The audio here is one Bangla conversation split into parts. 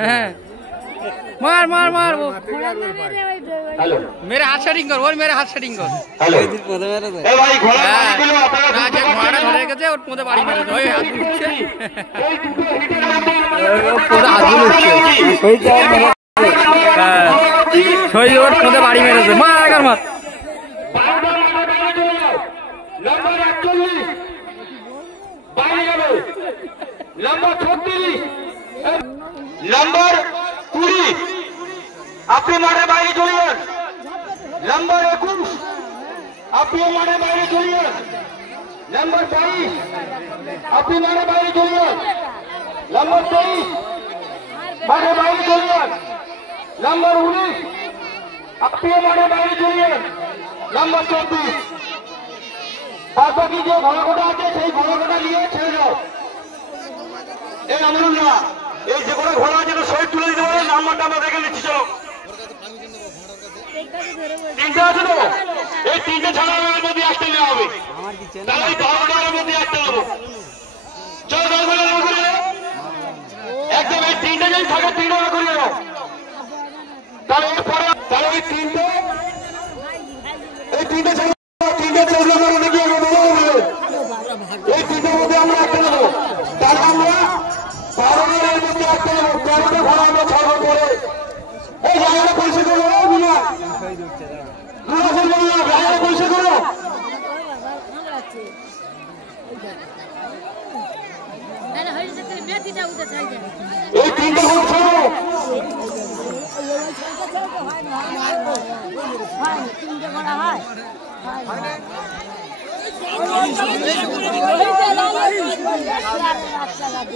হ্যাঁ मार मार मार वो मेरे हाथ सेटिंग कर और मेरे हाथ सेटिंग कर ए भाई घोड़ा गुलो আপনারা যে ঘোড়াটা ধরে গেছে ওর পদে বাড়ি মেরে ওই হাত উঠছে পদে হাত উঠছে ওই যায় হ্যাঁ ছয় ওর পদে বাড়ি মেরেছে মার আগার মার নাম্বার 41 বাইরে যাবে নাম্বার 36 নাম্বার 20 আপনি মাঠে বাইরে চলে যান নাম্বার 21 আপনি মাঠে বাইরে চলে যান নাম্বার 22 আপনি মাঠে বাইরে চলে যান নাম্বার 23 মাঠে বাইরে চলে যান নাম্বার 19 আপনি মাঠে বাইরে চলে যান নাম্বার 24 তারপর কি যে ঘনঘটা আছে সেই ঘনঘটা নিয়ে ছেড়ে দাও এই আমরুল্লাহ এই যে কোনো ঘোড়া যেন শহীদ তুলে দিতে পারে নাম্বারটা আমরা দেখে নিচ্ছি চলো তিনটে আছে তো এই তিনটে ছাড়া মধ্যে একটা নেওয়া হবে তাহলে এই ঘনঘটার মধ্যে একটা নেবো চলো একদম এই তিনটে যদি থাকে তিনটে করিয়ে দাও তাহলে এরপরে তাহলে এই তিনটে ছাড়া তিনটে চললে আমরা নাকি এই তিনটের মধ্যে আমরা একটা নেবো তাহলে আমরা 12 মধ্যে একটা নেবো 13টা ঘোড়া আমরা ছাড়বো পরে এই জায়গাটা পরিষ্কার করো বিনা জায়গাটা পরিষ্কার করো এই তিনটে ঘোড়া ছাড়ো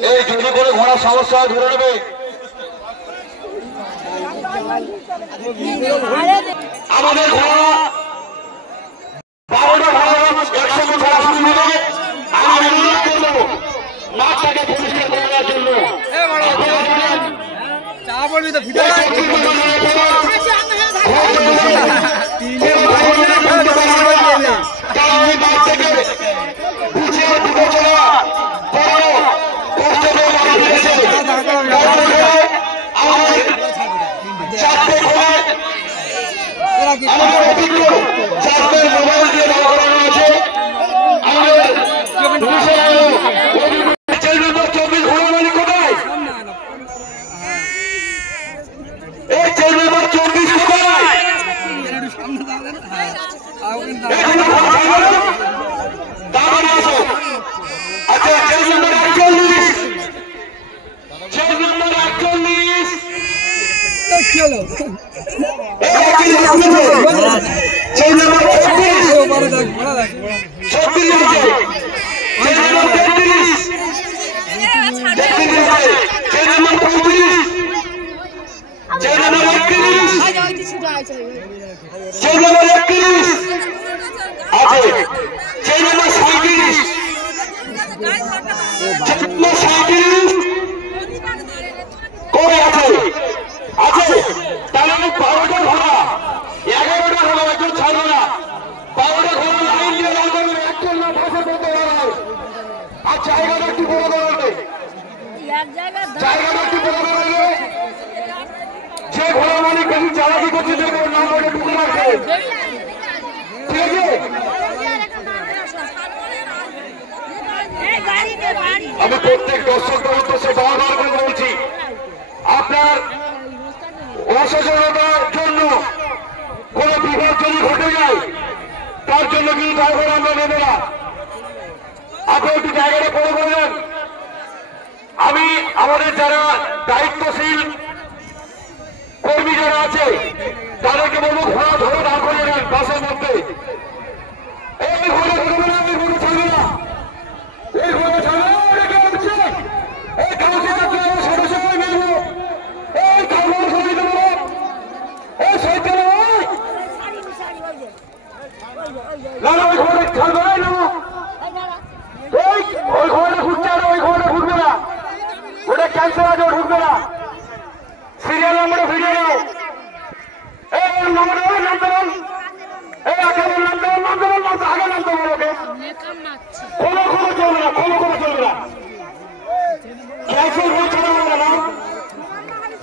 এই যদি করে ঘোড়ার সমস্যা ধরে নেবে আমাদের ঘোড়া 12টা ঘোড়া একসঙ্গে ছাড়া শুরু হবে আমি অনুরোধ করবো মাঠটাকে পরিষ্কার করার জন্য চা বলবি তো ভিতরে যে ঘোড়া মানে বেশি চালাকি করছে নাম বলে টুকু মারছে ঠিক আছে আমি প্রত্যেক দর্শকদের উদ্দেশ্যে বারবার করে বলছি আপনার অসচেতনতার জন্য কোন বিপদ যদি ঘটে যায় তার জন্য কিন্তু ড্রাইভার আমরা নেব না আপনি একটু জায়গাটা করে বললেন আমি আমাদের যারা দায়িত্বশীল কর্মী যারা আছে তাদেরকে বলবো ঘোড়া ধরে দাঁড় করিয়ে নেন বাসের মধ্যে এই ঘোড়া ধরবে না এই ঘোড়া ছাড়বে না এই ঘোড়া ছাড়বে এই কাউন্সিলর সদস্য করে নেব এই কাউন্সিলর সদস্য নেব এই সৈন্য না না ওই ঘোড়া ছাড়বে না ওই ঘোড়াটা ঘুরছে আর ওই ঘোড়াটা ঘুরবে না ওটা ক্যান্সেল আছে ও ঢুকবে না সিরিয়াল নাম্বারে ভিডিও নাও এই নাম্বারে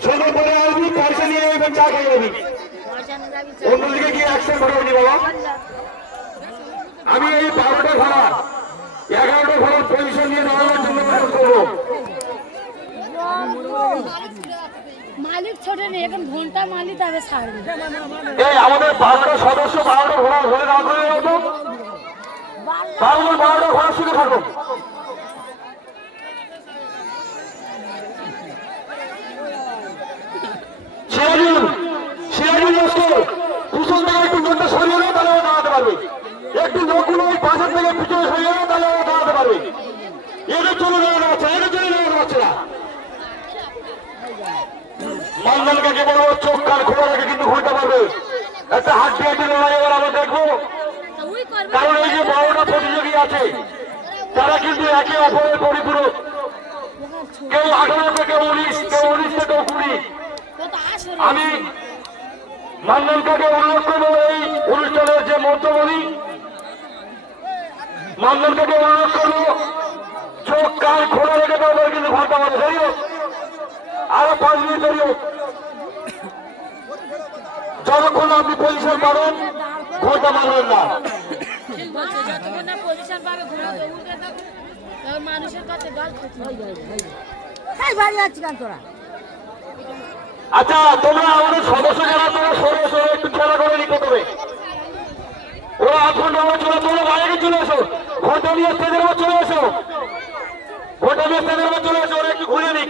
সঙ্গে করে আসবি, পয়সা নিয়ে যাবি, চা খেয়ে যাবি, অন্যদিকে গিয়ে অ্যাকশন ঘটাবি বাবা। আমি এই 12টা ঘোড়া 11টা ঘোড়ার পজিশন নিয়ে দাঁড়ানোর জন্য অনুরোধ করবো। মালিক ছোটে নেই, এখন ঘন্টা মালিক তবে ছাড়বে। এই আমাদের 12টা সদস্য 12টা ঘোড়া ধরে দাঁড় করে রাখো, 12টা ঘোড়ার সঙ্গে থাকো। সিরাজুল লস্কর কুশল থেকে একটু লোকটা সরিয়ে নেয়, তাহলে দাঁড়াতে পারবে। একটু লোকগুলো ওই পাশের থেকে পিছনে সরিয়ে নেয়, তাহলে দাঁড়াতে পারবে। এদের জন্য দাঁড়াতে পারছে না, এদের জন্য দাঁড়াতে পারছে না। মানদানকে যে বলবো চোখ কান খোলা রেখে কিন্তু ঘুরতে পারবে। একটা হাড্ডি লড়াই এবার আমরা দেখবো, কারণ এই যে 12টা প্রতিযোগী আছে তারা কিন্তু একে অপরের পরিপূরক। কেউ 18 থেকে 19, কেউ 19 থেকে 20। আমি মানদানকে অনুরোধ করবো এই অনুষ্ঠানের যে মন্ত্রমণি, মানদানকে অনুরোধ করবো চোখ কান খোলা রেখে তারপরে কিন্তু ঘন্টা মারে ধরিও, আরো 5 মিনিট ধরিও। যতক্ষণ আপনি পজিশন পাবেন ঘন্টা মারবেন না। মানুষের কাছে গাল তোরা। আচ্ছা তোমরা আমাদের সদস্য যারা তোমরা সরে এসো, একটু খেলা করে নিতে হবে। ওরা 8 ঘন্টা আমার চলে, তোমরা বাইরে চলে এসো, ঘন্টা নিয়ে স্টেজের উপর চলে এসো, ঘন্টা নিয়ে স্টেজের উপর চলে এসো, ওরা একটু ঘুরে নিক।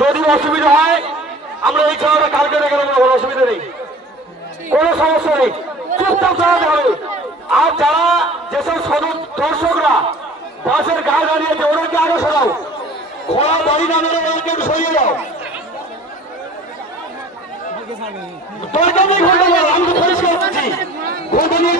যদি অসুবিধা হয় আমরা এই খেলাটা কালকে রেখে দেবো, কোনো অসুবিধা নেই, কোনো সমস্যা নেই, চুপচাপ চালাতে হবে। আর যারা যেসব দর্শকরা বাসের গায়ে দাঁড়িয়েছে ওদেরকে আগে সরাও, ঘোড়ার বাড়ি না মেরে ওদেরকে একটু সরিয়ে দাও। দরকার নেই ঘন্টা মারা, আমি তো পরিষ্কার করছি, ঘন্টা নিয়ে